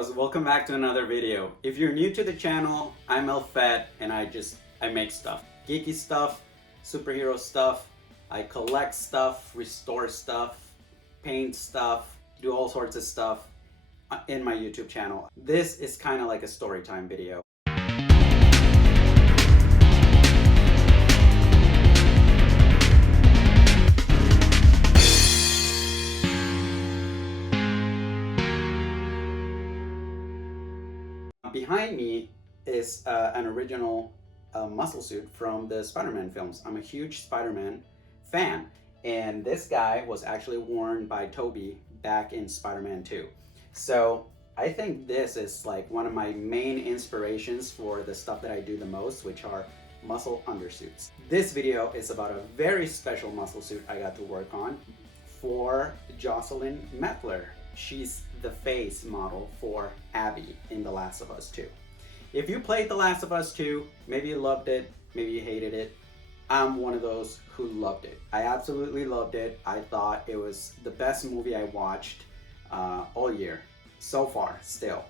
bros, welcome back to another video. If you're new to the channel, I'm Elfet and I make stuff. Geeky stuff, superhero stuff, I collect stuff, restore stuff, paint stuff, do all sorts of stuff in my YouTube channel. This is kind of like a story time video. Behind me is an original muscle suit from the Spider-Man films. I'm a huge Spider-Man fan, and this guy was actually worn by Tobey back in Spider-Man 2. So I think this is like one of my main inspirations for the stuff that I do the most, which are muscle undersuits. This video is about a very special muscle suit I got to work on for Jocelyn Mettler. She's the face model for Abby in The Last of Us 2. If you played The Last of Us 2, maybe you loved it, maybe you hated it. I'm one of those who loved it. I absolutely loved it. I thought it was the best movie I watched all year, so far, still.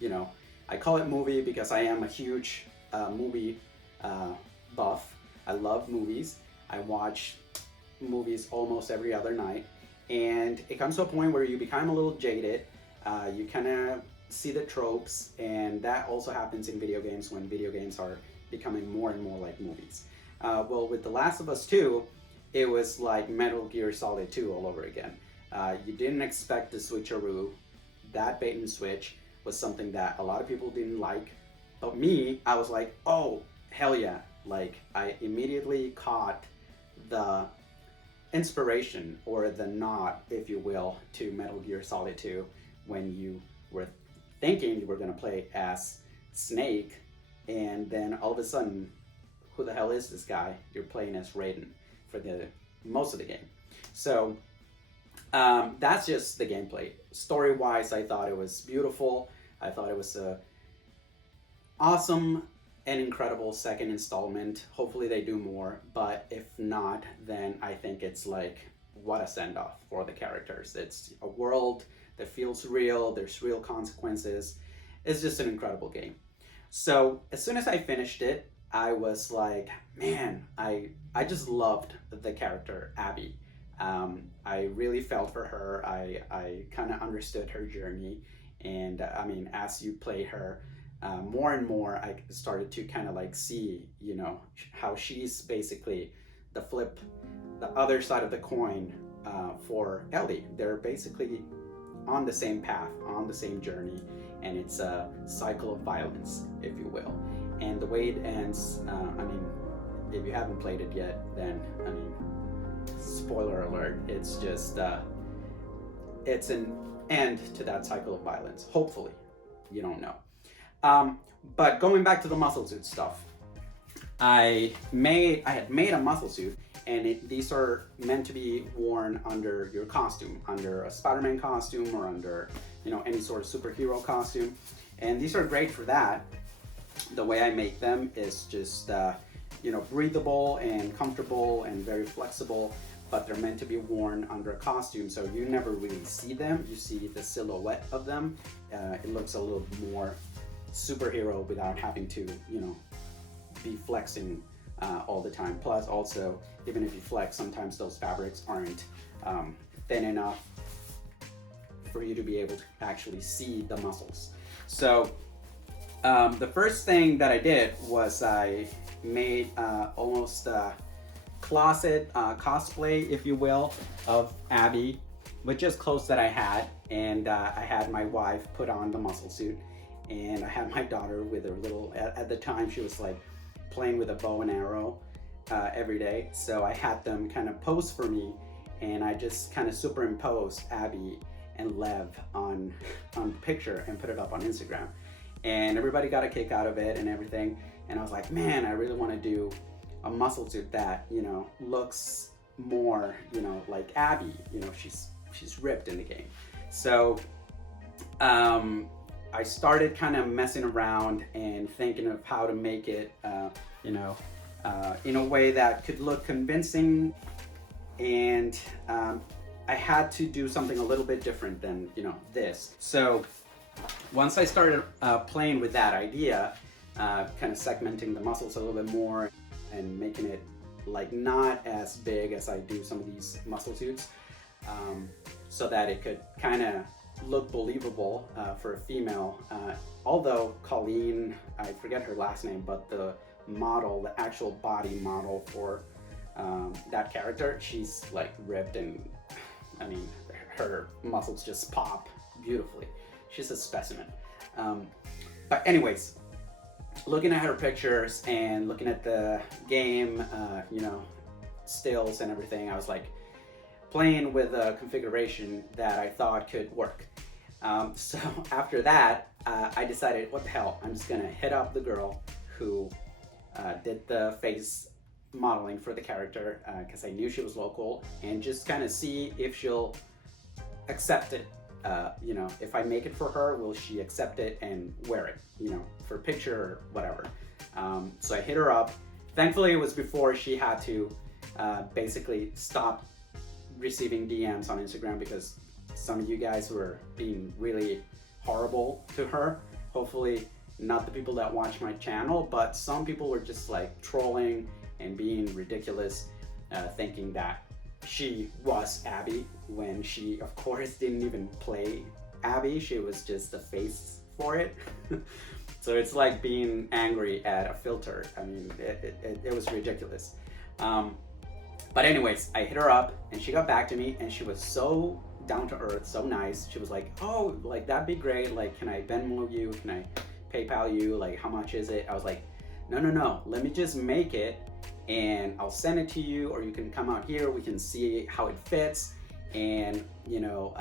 You know, I call it movie because I am a huge movie buff. I love movies. I watch movies almost every other night. And it comes to a point where you become a little jaded. You kind of see the tropes, and that also happens in video games when video games are becoming more and more like movies. Well, with The Last of Us 2, it was like Metal Gear Solid 2 all over again. You didn't expect the switcheroo. That bait and switch was something that a lot of people didn't like. But me, I was like, oh, hell yeah. Like, I immediately caught the inspiration, or the nod, if you will, to Metal Gear Solid 2 when you were thinking you were going to play as Snake, and then all of a sudden, who the hell is this guy? You're playing as Raiden for the most of the game. So that's just the gameplay. Story-wise, I thought it was beautiful. I thought it was a awesome and incredible second installment. Hopefully they do more, but if not, then I think it's like, what a send-off for the characters. It's a world that feels real, there's real consequences. It's just an incredible game. So as soon as I finished it, I was like, man, I just loved the character Abby. I really felt for her. I kind of understood her journey, and I mean, as you play her, more and more I started to kind of like see, you know, how she's basically the other side of the coin for Ellie. They're basically on the same path, on the same journey, and it's a cycle of violence, if you will. And the way it ends, I mean, if you haven't played it yet, then, I mean, spoiler alert, it's just, it's an end to that cycle of violence, hopefully. You don't know. But going back to the muscle suit stuff, I had made a muscle suit, and these are meant to be worn under your costume, under a Spider-Man costume, or under, you know, any sort of superhero costume. And these are great for that. The way I make them is just, you know, breathable and comfortable and very flexible, but they're meant to be worn under a costume, so you never really see them. You see the silhouette of them. It looks a little more superhero without having to, you know, be flexing all the time. Plus, also, even if you flex, sometimes those fabrics aren't thin enough for you to be able to actually see the muscles. So the first thing that I did was I made almost a closet cosplay, if you will, of Abby with just clothes that I had, and I had my wife put on the muscle suit, and I had my daughter with her little, at the time she was like playing with a bow and arrow every day, so I had them kind of pose for me, and I just kind of superimposed Abby and Lev on the picture and put it up on Instagram, and everybody got a kick out of it and everything. And I was like, man, I really want to do a muscle suit that, you know, looks more, you know, like Abby. You know, she's ripped in the game. So I started kind of messing around and thinking of how to make it, you know, in a way that could look convincing and I had to do something a little bit different than, you know, this. So once I started playing with that idea, kind of segmenting the muscles a little bit more and making it like not as big as I do some of these muscle suits, so that it could kind of look believable for a female. Although Colleen, I forget her last name, but the model, the actual body model for that character, she's like ripped, and I mean, her muscles just pop beautifully. She's a specimen. But anyways, looking at her pictures and looking at the game, you know, stills and everything, I was like playing with a configuration that I thought could work. So after that, I decided, what the hell, I'm just gonna hit up the girl who did the face modeling for the character, because I knew she was local, and just kind of see if she'll accept it. You know, if I make it for her, will she accept it and wear it, you know, for a picture or whatever. So I hit her up. Thankfully, it was before she had to basically stop receiving DMs on Instagram, because some of you guys were being really horrible to her. Hopefully not the people that watch my channel, but some people were just like trolling and being ridiculous, thinking that she was Abby, when she of course didn't even play Abby. She was just the face for it. So it's like being angry at a filter. I mean, it was ridiculous. But anyways, I hit her up and she got back to me, and she was so down to earth, so nice. She was like, oh, like that'd be great. Like, can I Venmo you? Can I PayPal you? Like, how much is it? I was like, no, let me just make it and I'll send it to you, or you can come out here, we can see how it fits, and you know,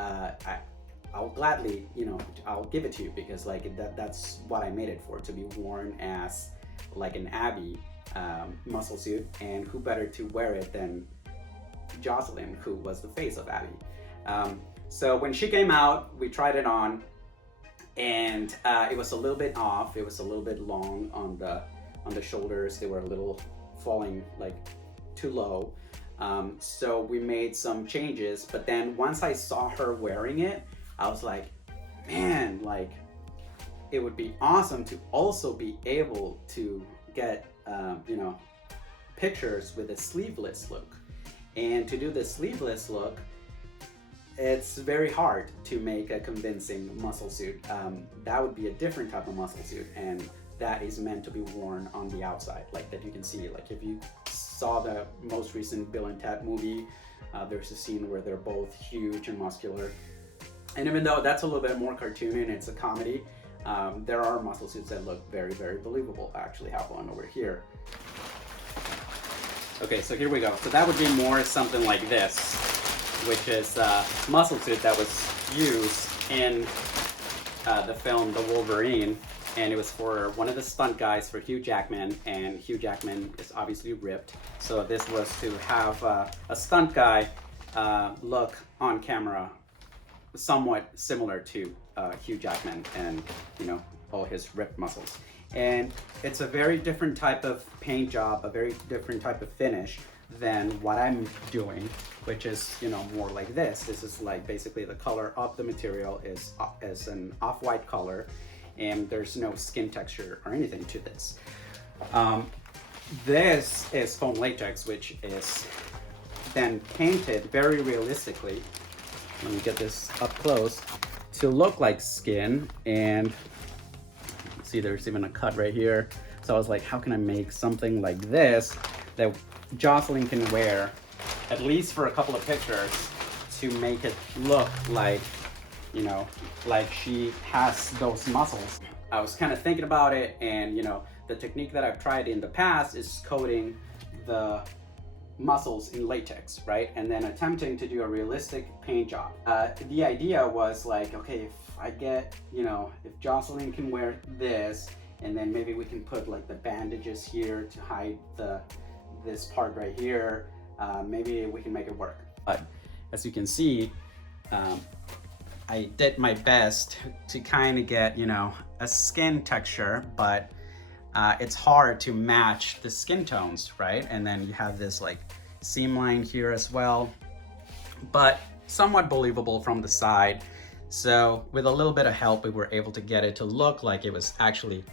I'll gladly, you know, I'll give it to you, because like that's what I made it for, to be worn as like an Abby muscle suit, and who better to wear it than Jocelyn, who was the face of Abby. So when she came out, we tried it on, and it was a little bit off. It was a little bit long on the shoulders. They were a little falling like too low. So we made some changes, but then once I saw her wearing it, I was like, man, like it would be awesome to also be able to get, you know, pictures with a sleeveless look. And to do the sleeveless look, it's very hard to make a convincing muscle suit. That would be a different type of muscle suit, and that is meant to be worn on the outside, like that you can see. Like if you saw the most recent Bill and Ted movie, there's a scene where they're both huge and muscular. And even though that's a little bit more cartoony and it's a comedy, there are muscle suits that look very, very believable. I actually have one over here. Okay, so here we go. So that would be more something like this, which is a muscle suit that was used in the film The Wolverine. And it was for one of the stunt guys for Hugh Jackman, and Hugh Jackman is obviously ripped. So this was to have a stunt guy look on camera somewhat similar to Hugh Jackman, and you know, all his ripped muscles. And it's a very different type of paint job, a very different type of finish than what I'm doing, which is, you know, more like this. This is like basically the color of the material is an off-white color, and there's no skin texture or anything to this. This is foam latex, which is then painted very realistically. Let me get this up close to look like skin, and see there's even a cut right here. So I was like, how can I make something like this that Jocelyn can wear, at least for a couple of pictures, to make it look like, you know, like she has those muscles. I was kind of thinking about it, and you know, the technique that I've tried in the past is coating the muscles in latex, right? And then attempting to do a realistic paint job. The idea was like, okay, if I get, you know, if Jocelyn can wear this, and then maybe we can put like the bandages here to hide this part right here, maybe we can make it work. But as you can see, I did my best to kind of get, you know, a skin texture, but it's hard to match the skin tones, right? And then you have this like seam line here as well. But somewhat believable from the side. So with a little bit of help, we were able to get it to look like it was actually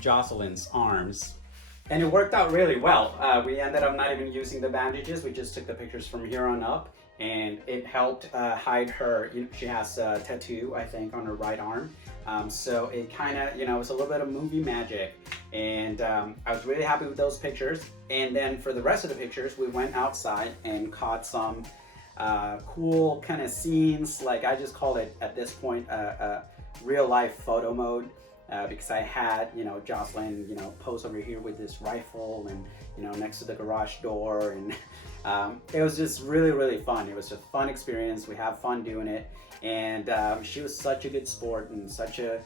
Jocelyn's arms. And it worked out really well. We ended up not even using the bandages. We just took the pictures from here on up, and it helped hide her. She has a tattoo, I think, on her right arm. So it kind of, it was a little bit of movie magic. And I was really happy with those pictures. And then for the rest of the pictures, we went outside and caught some cool kind of scenes. Like, I just call it at this point a real life photo mode. Because I had, Jocelyn, pose over here with this rifle and, next to the garage door. And it was just really, really fun. It was a fun experience. We had fun doing it. And she was such a good sport and such a,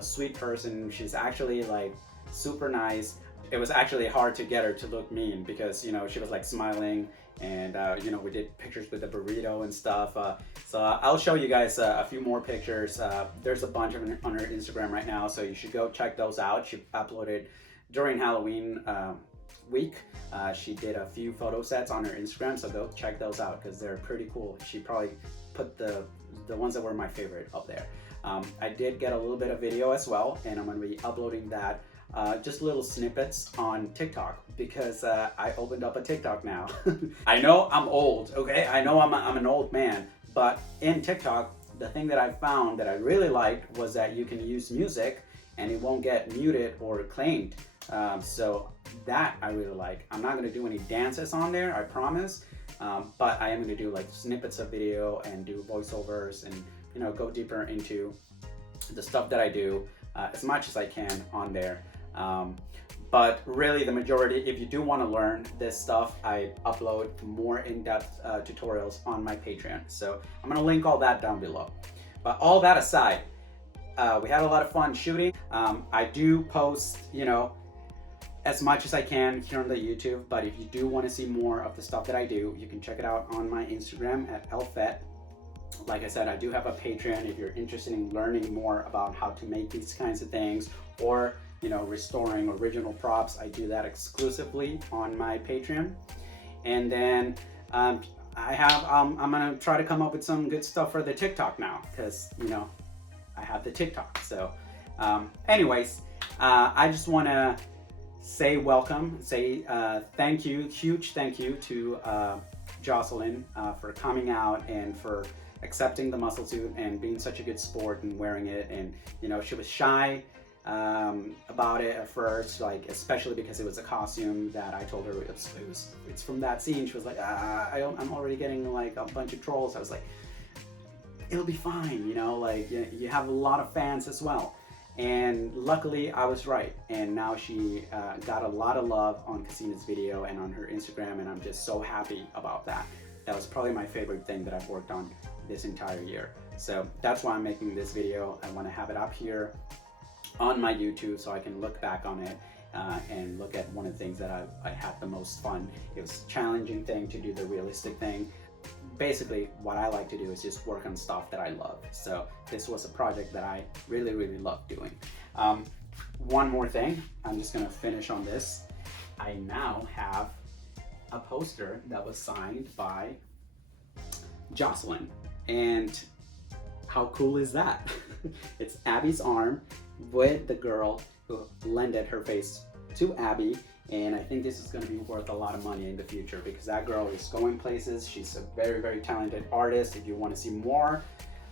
sweet person. She's actually like super nice. It was actually hard to get her to look mean because, she was like smiling. And we did pictures with the burrito and stuff. So I'll show you guys a few more pictures. There's a bunch of them on her Instagram right now, so you should go check those out. She uploaded during Halloween week. She did a few photo sets on her Instagram, so go check those out because they're pretty cool. She probably put the ones that were my favorite up there. I did get a little bit of video as well, and I'm going to be uploading that. Just little snippets on TikTok because I opened up a TikTok now. I know I'm old, okay? I know I'm an old man, but in TikTok, the thing that I found that I really liked was that you can use music and it won't get muted or claimed. So that I really like. I'm not gonna do any dances on there, I promise, but I am gonna do like snippets of video and do voiceovers and go deeper into the stuff that I do as much as I can on there. But really the majority, if you do want to learn this stuff, I upload more in-depth tutorials on my Patreon. So I'm going to link all that down below. But all that aside, we had a lot of fun shooting. I do post, as much as I can here on the YouTube, but if you do want to see more of the stuff that I do, you can check it out on my Instagram at elfet. Like I said, I do have a Patreon if you're interested in learning more about how to make these kinds of things or restoring original props. I do that exclusively on my Patreon. And then I'm gonna try to come up with some good stuff for the TikTok now because I have the TikTok. So anyways, I just want to say welcome, say thank you, huge thank you to Jocelyn for coming out and for accepting the muscle suit and being such a good sport and wearing it. And she was shy about it at first, like especially because it was a costume that I told her it's from that scene. She was like, I'm already getting like a bunch of trolls. I was like, it'll be fine, like you have a lot of fans as well. And luckily I was right, and now she got a lot of love on Casina's video and on her Instagram, and I'm just so happy about that. That was probably my favorite thing that I've worked on this entire year. So that's why I'm making this video. I want to have it up here on my YouTube so I can look back on it and look at one of the things that I had the most fun. It was a challenging thing to do the realistic thing. Basically, what I like to do is just work on stuff that I love. So this was a project that I really, really loved doing. One more thing, I'm just gonna finish on this. I now have a poster that was signed by Jocelyn. And how cool is that? It's Abby's arm with the girl who lended her face to Abby. And I think this is going to be worth a lot of money in the future because that girl is going places. She's a very, very talented artist. If you want to see more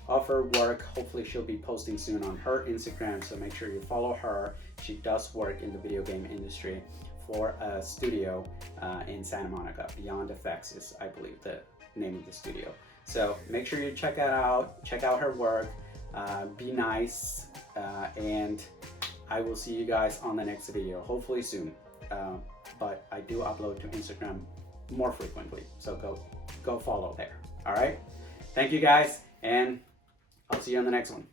of her work, hopefully she'll be posting soon on her Instagram. So make sure you follow her. She does work in the video game industry for a studio in Santa Monica. Beyond Effects is, I believe, the name of the studio. So make sure you check that out. Check out her work. Be nice, and I will see you guys on the next video, hopefully soon. But I do upload to Instagram more frequently, so go follow there. All right, thank you guys, and I'll see you on the next one.